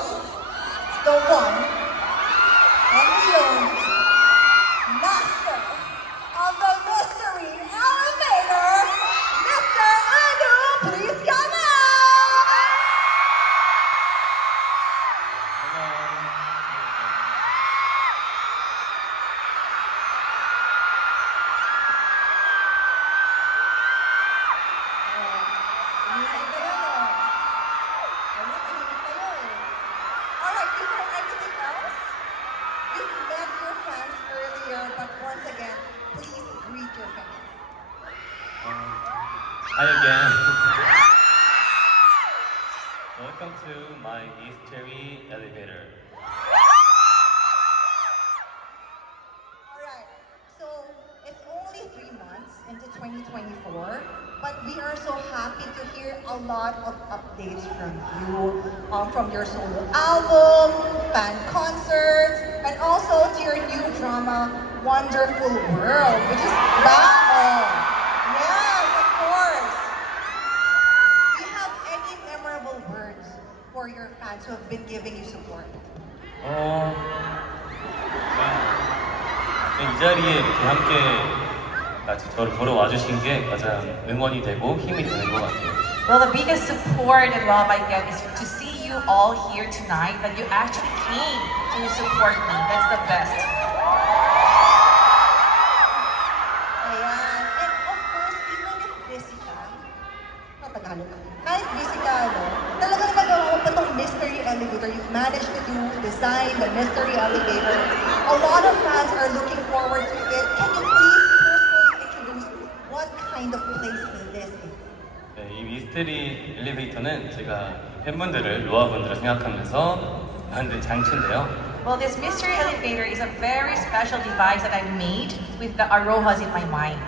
welcome the one and the only master of the mystery elevator, Mr. EUN-WOO. Please come out! Alright, before anything else, you've met your fans earlier, but once again, please greet your fans. Hi again. Welcome to my mystery elevator. Alright, so it's only 3 months into 2024, but we are so happy to hear a lot of updates from you, from your solo album, fan concerts, and also to your new drama, Wonderful World, which is back. Yes, of course. Do you have any memorable words for your fans who have been giving you support? 이 자리에 이렇게 함께 같이 저를 보러 와주신 게 가장 응원이 되고 힘이 되는 것 같아요. Well, the biggest support and love I get is to see you all here tonight, that you actually came to support me. That's the best. Ayan. And of course, even if busy ka, Tagalog ka, kahit busy ka, no, talagang nagawa mo pa tong mystery elevator. You've managed to design the mystery elevator. A lot of fans are looking forward to it. Can you please personally introduce what kind of place this is? 네, 이 미스테리 엘리베이터는 제가 팬분들을, 로아분들을 생각하면서 만든 장치인데요. Well, this mystery elevator is a very special device that I made with the arohas in my mind.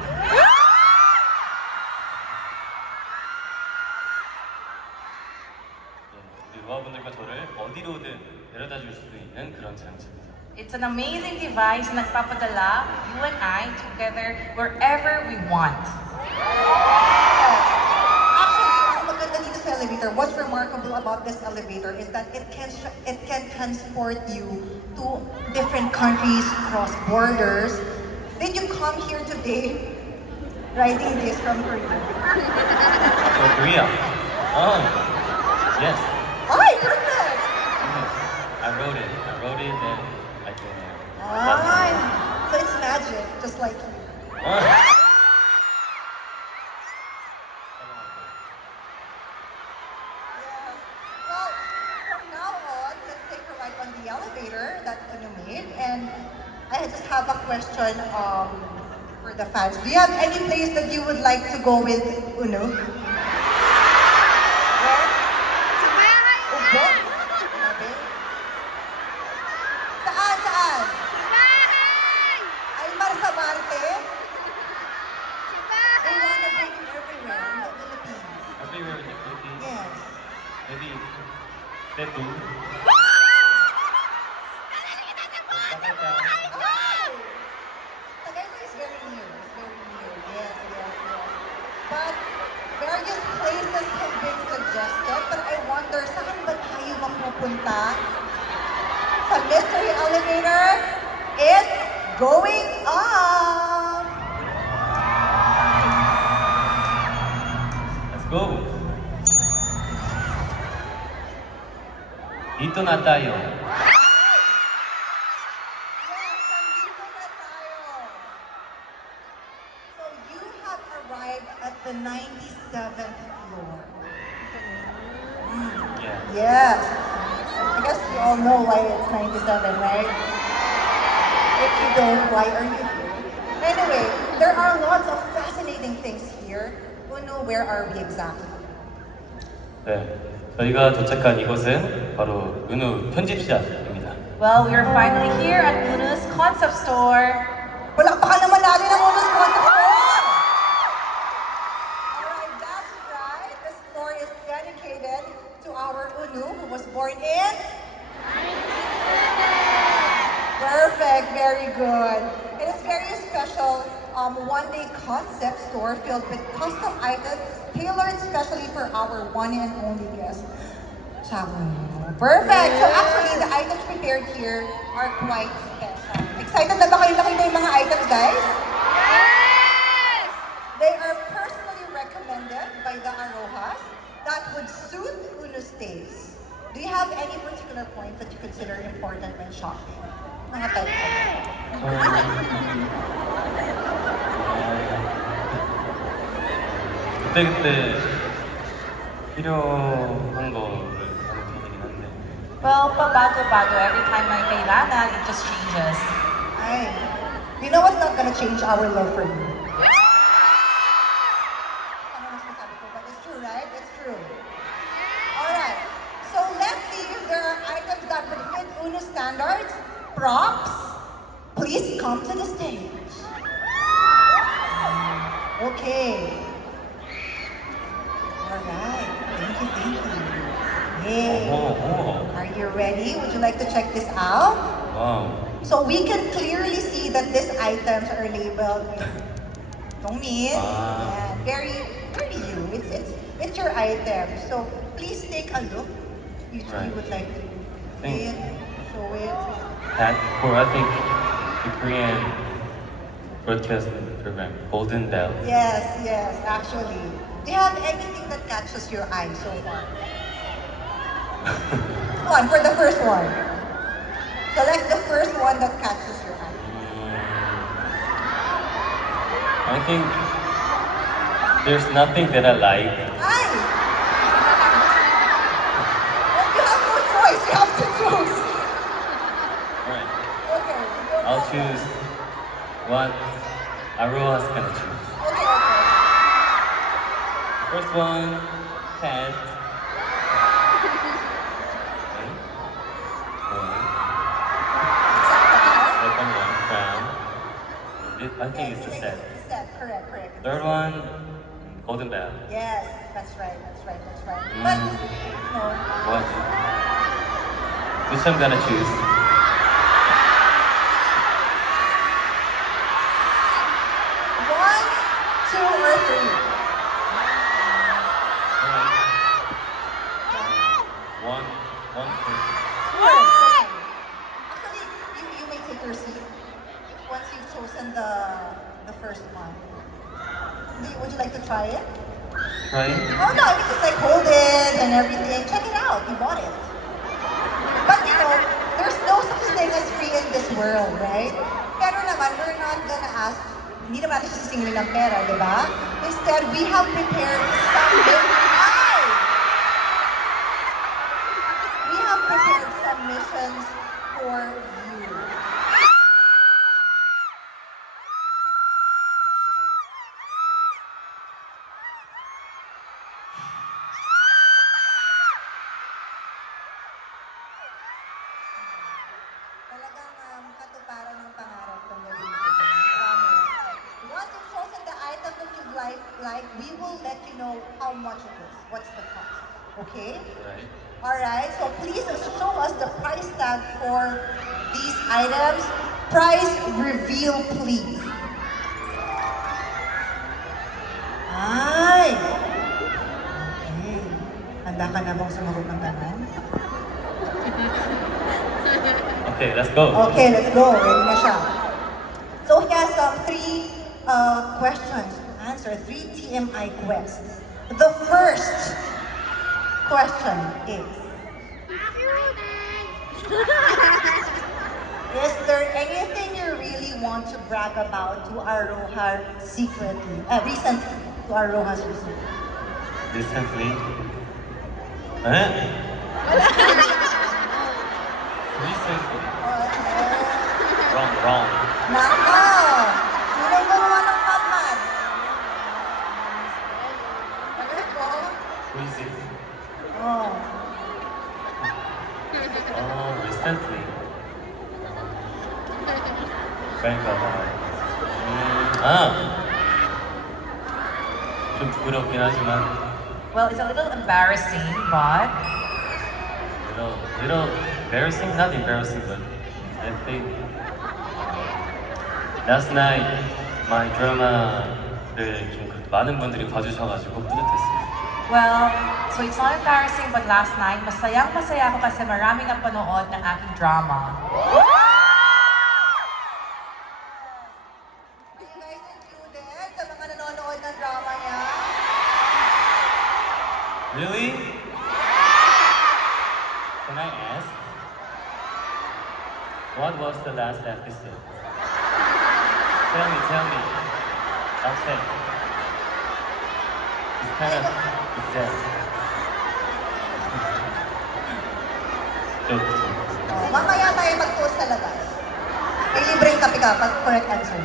우리 로아분들과 저를 어디로든 데려다 줄 수 있는 그런 장치입니다. It's an amazing device na nagpapadala you and I together wherever we want. Actually, ang maganda dito sa elevator, what's remarkable about this elevator is that it can transport you to different countries, cross borders. Did you come here today riding this from Korea? So Korea. Oh, yes. Ay, perfect! Yes. I wrote it and I can. Ay, so it's magic, just like you. Yes. Well, from now on, let's take a ride on the elevator that Uno made. And I just have a question for the fans. Do you have any place that you would like to go with Uno? Where? Ubo? Grabe. Saan? Saan? Almar sa Marte? They wanna bring you everywhere in the Philippines. Everywhere in the Philippines. Yes. Maybe Cebu. Tagaytay is very near. It's very near. Yes, yes, yes. But various places have been suggested, but I wonder, saan ba tayo mapupunta? Sa mystery elevator is going up! Let's go. Dito na tayo. Yes, nandito na tayo. So you have arrived at the 97th floor. Yeah. Yes. I guess you all know why it's 97, right? If you don't, why are you here? Anyway, there are lots of fascinating things here. Uno, where are we exactly? 네. 저희가 도착한 이곳은 바로 은우 편집샵입니다. Well, we are finally here at Uno's concept store. Palakpakan naman natin ang Uno's concept store! Alright, that's right. This floor is dedicated to our Uno, who was born in... Perfect, very good. It is very special one-day concept store filled with custom items tailored especially for our one and only guest, CHA EUN-WOO. Perfect! So actually, the items prepared here are quite special. Excited na ba kayo nakita yung mga items, guys? Yes! They are personally recommended by the Arohas that would suit UNO's taste. Do you have any particular point that you consider important when shopping? Mga type of 그때그때 필요한 거를 하는 편이긴 한데 Well, pabago-bago. Every time may kailangan, it just changes. Ay, you know what's not gonna change our love for you? Ano mas masabi ko? But it's true, right? It's true. Alright, so let's see if there are items that would fit UNO standards. Props, please come to the stage. Okay. Alright, thank you, thank you. Yay. Are you ready? Would you like to check this out? 와우. So we can clearly see that these items are labeled with Dongmin. Ah. And very you. It's your item. So please take a look. You Right. would like to Thank see it, show it. That for I think the Korean broadcast program Golden Bell. Yes, yes, actually. Do you have anything that catches your eye so far? One for the first one. Select the first one that catches your eye. I think there's nothing that I like. Ay! You have no choice. You have to choose. Alright, Okay. go I'll for it. choose what Aroha's gonna choose. Okay, okay. First one, cat. Second one, crown. I think it's the set. Set, correct, correct. Third one, golden bell. Yes, that's right, that's right, that's right. But, no. What? Which I'm gonna choose? One, two, or three. One first. First, okay. Actually, you may take your seat once you've chosen the first one. Would you like to try it? Try it. Oh no, I mean just like hold it and everything. Check it out. You bought it. But you know, there's no such thing as free in this world, right? Pero naman, we're not gonna ask, hindi naman natin sisingilin ng pera, di ba? Instead, we have prepared something. Ay! We have prepared submissions for you. Talagang katuparan ng pangarap kong gawin ko. Promise. Once you've chosen the item that you like, we will let you know how much it is. What's the cost? Okay? Right. Alright, so please show us the price tag for these items. Price reveal, please. Ay! Okay. Handa ka na bang sumagot ng tanong? Okay, let's go. Okay, let's go. Ready na siya. So he has three questions to answer, 3 TMI quests. The first question is there anything you really want to brag about to Aroha secretly? Recently, to Aroha's recently. Recently. Eh? Recently. Wrong. Nako! Sino gumawa ng patman? Ano po? Easy. Oh. Recently. 그러니까 좀 부끄럽긴 하지만 Well, it's a little embarrassing, but little embarrassing, not embarrassing, but I think last night my drama를 좀 많은 분들이 봐주셔가지고 뿌듯했어요. Well, so it's not embarrassing, but last night, masayang-masaya ako kasi maraming napanood ng aking drama. Are you guys included sa mga nanonood ng drama niya? Really? Can I ask? What was the last episode? Tell me. I'll say. It's kind of exact. Joke. Oh, mamaya tayo mag-post sa labas. May libreng kape ka pag correct answer.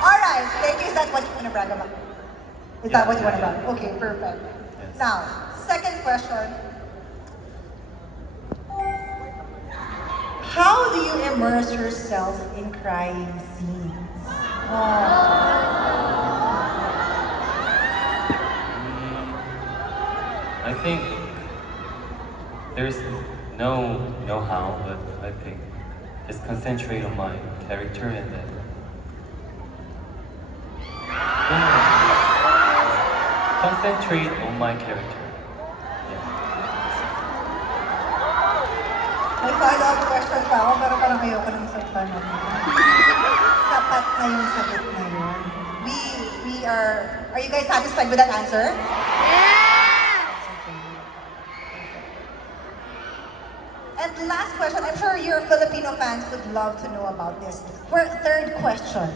Alright, thank you. Is that what you want to brag about? Is that what you want to brag? Okay, perfect. Yes. Now, second question. How do you immerse yourself in crying scenes? I think there's no know-how, but I think just concentrate on my character and then concentrate on my character. Yeah. May follow-up question pa ako, pero parang ayoko nang sagutan namin. Sapat na yung sagot na yun. Are you guys satisfied with that answer? And last question, I'm sure your Filipino fans would love to know about this. Third question.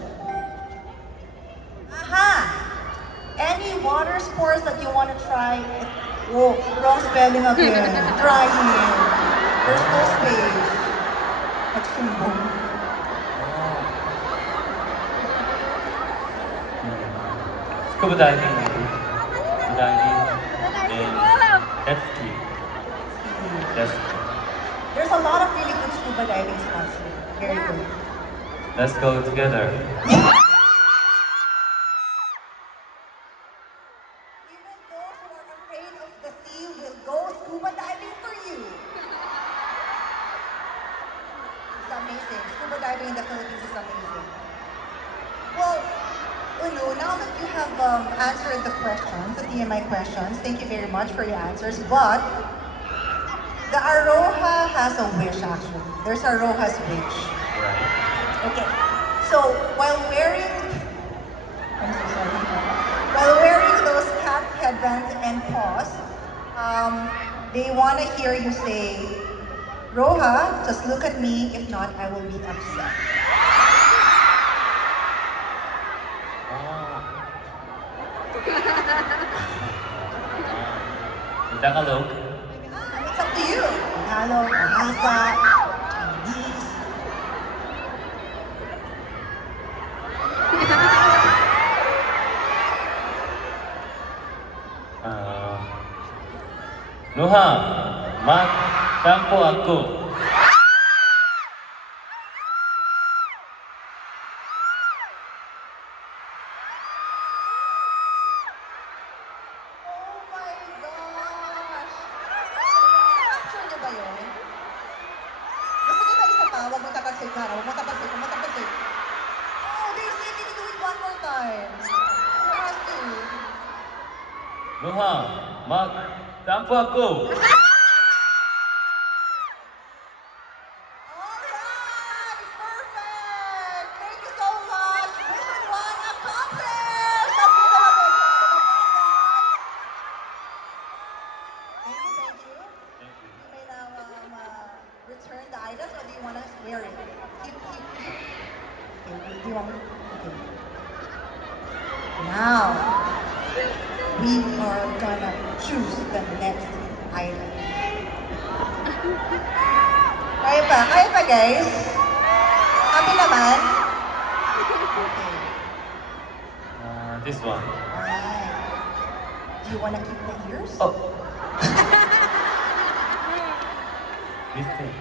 Any water sports that you want to try? Oh, wrong spelling again. Trying. There's no space. Nagsumbong. Scuba diving, and jet ski. Jet ski. There's a lot of really good scuba diving spots here. Very good. Let's go together. Even those who are afraid of the sea will go scuba diving for you. It's amazing. Scuba diving in the Philippines is amazing. Well, Unu, now that you have answered the questions, the TMI questions, thank you very much for your answers. But the Aroha has a wish actually. There's Aroha's wish. Right. Okay. So while wearing, I'm so sorry. While wearing those cat headbands and paws, they want to hear you say, Roha, just look at me. If not, I will be upset. In Tagalog, It's up to you. Tagalog, Bahasa, Chinese. Roha, magtampo ako. Oh my gosh! Capture niyo ba yun? Gusto niyo ba isa pa? Huwag mo tapasin, Cara. Huwag mo tapasin. Huwag mo tapasin. Oh, they say you do it one more time. You have to. Roha, magtampo ako. Alright! Perfect! Thank you so much! Mission 1 accomplished! Let's give them a big round of applause, guys! Thank you. Thank you. You may now return the items, or do you want to wear it? Keep. Okay, do you want Okay. Now, we are gonna choose the next item. Kaya pa guys? Happy naman? Okay. This one. Alright. Do you wanna keep the ears? Oh. Mistake.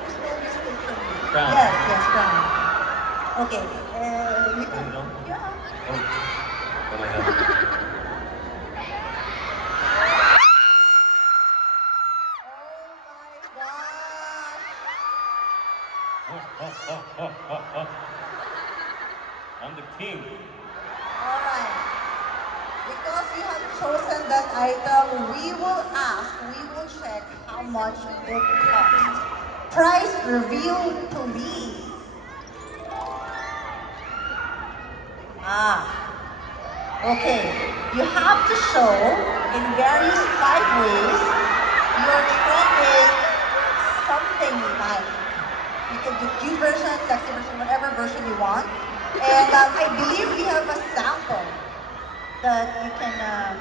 There's no mistake from you. Brown. Yes, brown. Okay. You can. You know? Yeah. Oh. Oh my god. Oh my gosh. I'm the king. Alright. Because you have chosen that item, we will check how much it costs. Price reveal, please. Okay. You have to show in various 5 ways your trending something you like. You can do cute version, sexy version, whatever version you want. And I believe we have a sample that you can,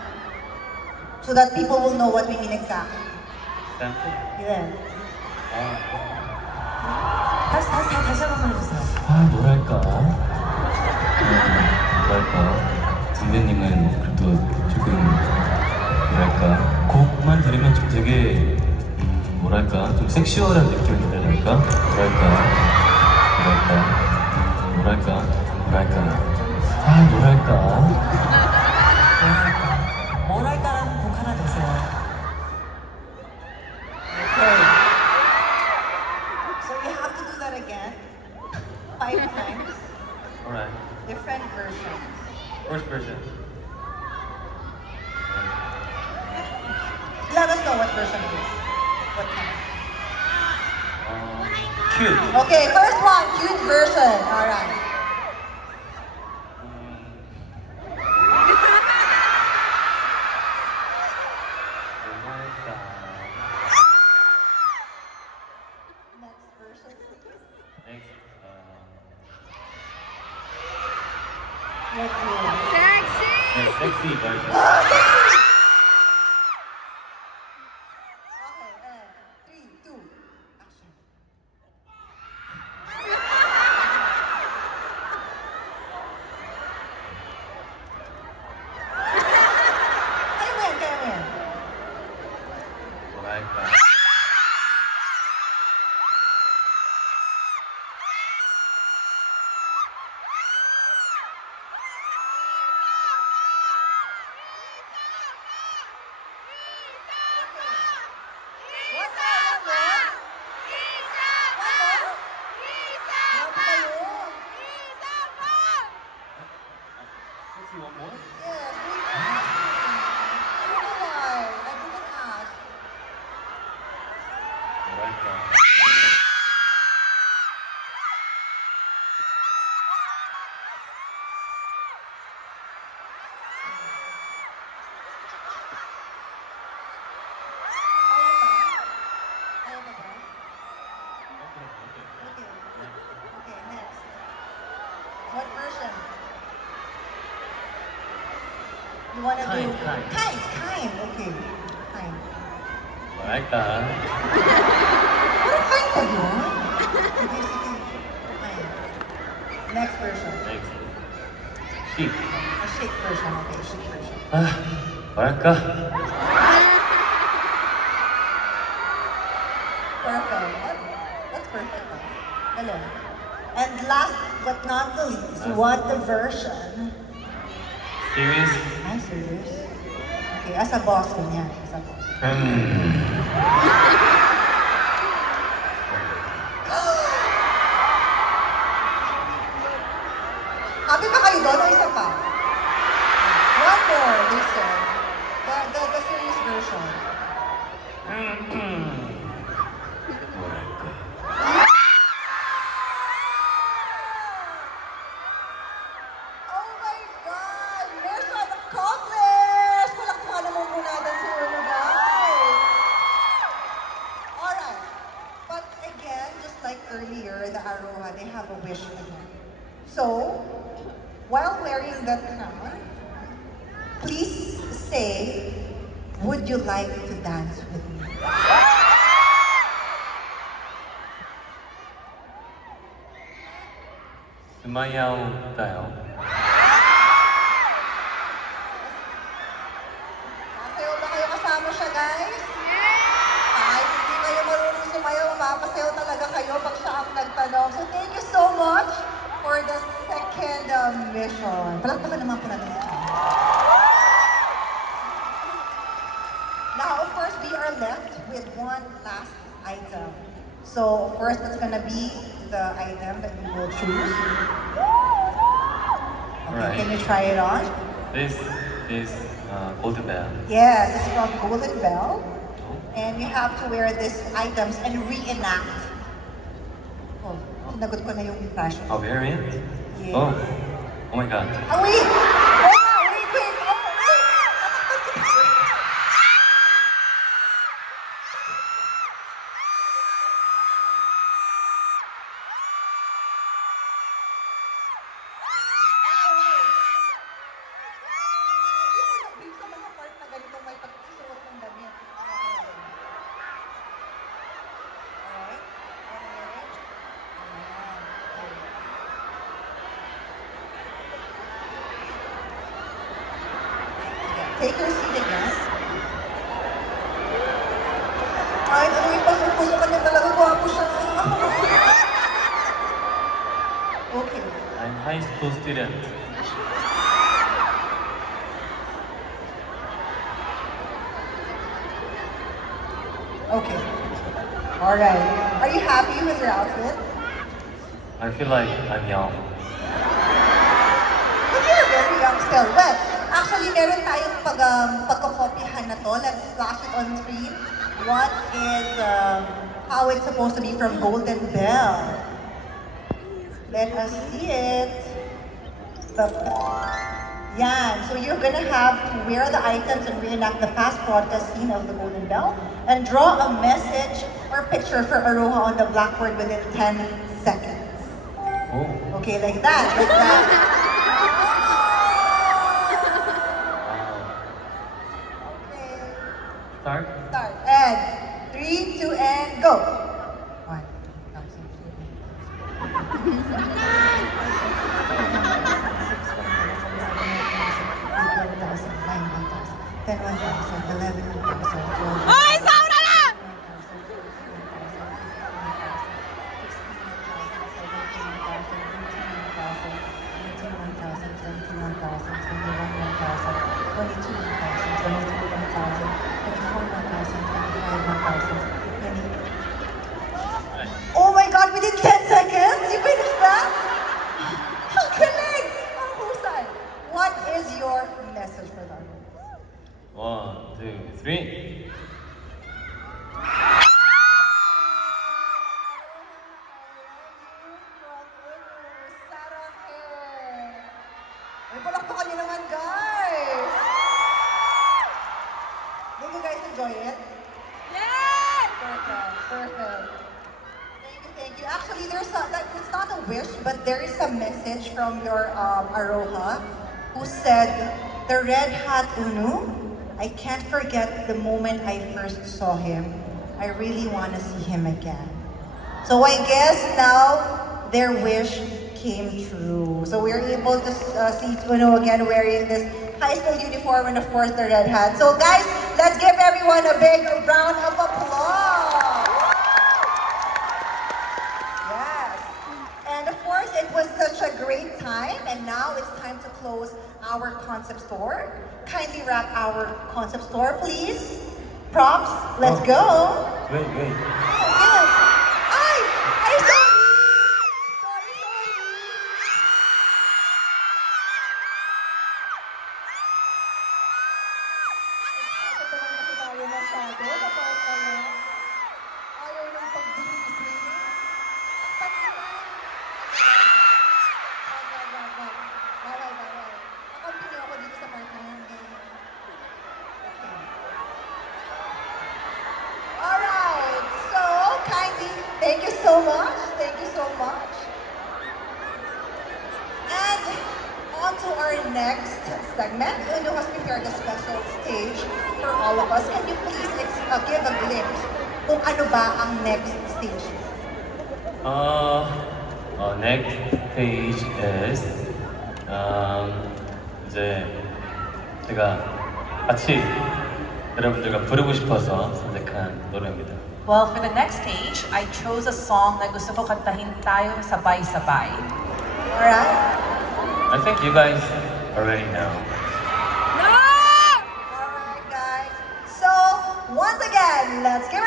so that people will know what we mean exactly. Sample? Yeah. 다시 한 번 해주세요. 뭐랄까. 선배님은 그래도 조금 뭐랄까 곡만 들으면 좀 되게 뭐랄까 좀 섹슈얼한 느낌이 든달까 뭐랄까라는 곡 하나 내세요. Okay. So you have to do that again 5 times, Alright. different versions. First version. Let us know what version it is. What kind? Cute. Okay, first one, cute version. All right. Next version, please. Next. What do you want? Sexy. Sexy version. Okay, 3, 2, action. Kaya win. 뭐랄까. What more? Ano pa yun? Sexy one more? Yes, we I don't know why. I didn't ask. 뭐랄까. Kaya pa ba? Okay. Okay, next. What version? You wanna do? Kind. Kind. Okay. Kind. 뭐랄까. Parang kind pa yun? Sige. Kind. Next version. Next. Chic. A shake version. Okay, shake version. 뭐랄까. Perfect. That's perfect. Hello. And last but not the least, what the version? Serious? Ay, serious? Okay, as a boss, ganyan. As a boss. Happy ba kayo doon o isa pa? One more, they said. The serious version. 뭐랄까. Oh my God! Mission accomplished! Palakpakan naman muna natin si Uno, guys! Alright. But again, just like earlier, the Aroha, they have a wish again. So, while wearing that crown, please say, would you like to dance with me? 스마야오 따요. Sasayaw ba kayo kasama siya, guys? Kahit hindi kayo marunong sumayaw, mapasayaw talaga kayo pag siya ang nagtanong. So thank you so much for the second mission. Palakpakan naman po natin si Chang. Now, of course, we are left with one last item. So, of course, that's gonna be the item that we will choose. Okay, Alright. can you try it on? This is Golden Bell. Yes, it's from Golden Bell. And you have to wear these items and reenact. Oh, sinagot ko na yung fashion. A variant? Yes. Oh. Oh my god. Oh, wait! Oh, wait! Oh, wait! Brief sa mga part na ganitong may pagsusuot ng damit. Alright? Alright? Take your seat again. Ay, ano yung pasupusukan niya talaga? Gwapo siya. Okay. I'm high school student. Okay. Alright. Are you happy with your outfit? I feel like I'm young. But you're very young still. Well, actually, meron tayong pagkakopyahan na to. Let's flash it on screen. What is how it's supposed to be from Golden Bell? Let us see it. Yan. So you're gonna have to wear the items and reenact the past broadcast scene of the Golden Bell and draw a message or picture for Aroha on the blackboard within 10 seconds. Oh. Okay, like that, like that. Okay. Start? Start. And 3, 2, and go. 1, 10, 1,000, 11, 1,000, 12, Hoy, sauna na! 1,000, oh my God, within 10 seconds? You finished that? How galing! Ang husay. What is your message for them? 1, 2, 3. May palakpakan niyo naman, guys! Did you guys enjoy it? Yes! Perfect, perfect. Thank you. Actually, it's not a wish, but there is a message from your Aroha who said, the red hat Unu, I can't forget the moment I first saw him. I really want to see him again. So I guess now their wish came true. So we're able to see Uno again wearing this high school uniform and of course the red hat. So guys, let's give everyone a big round of applause. Yes. And of course, it was such a great time. And now it's time to close our concept store. Kindly wrap our concept store, please. Props, let's go. Wait. Yes. Ay, sorry. Sorry. Excited naman kasi tayo masyado sa part na yan. Ayaw ng pagbihisi. Ba't naman? Bawal. Kakampi niyo ako dito sa part na yan, guys. Okay. Alright, so kindly, thank you so much. And on to our next segment. Uno has prepared a special stage for all of us. Can you please give a glimpse kung ano ba ang next stage? Next page is 이제 제가 같이 여러분들과 부르고 싶어서 선택한 노래입니다. Well, for the next stage, I chose a song na gusto ko kantahin tayo sabay-sabay. Alright? I think you guys already know. No! Alright, guys. So, once again, let's give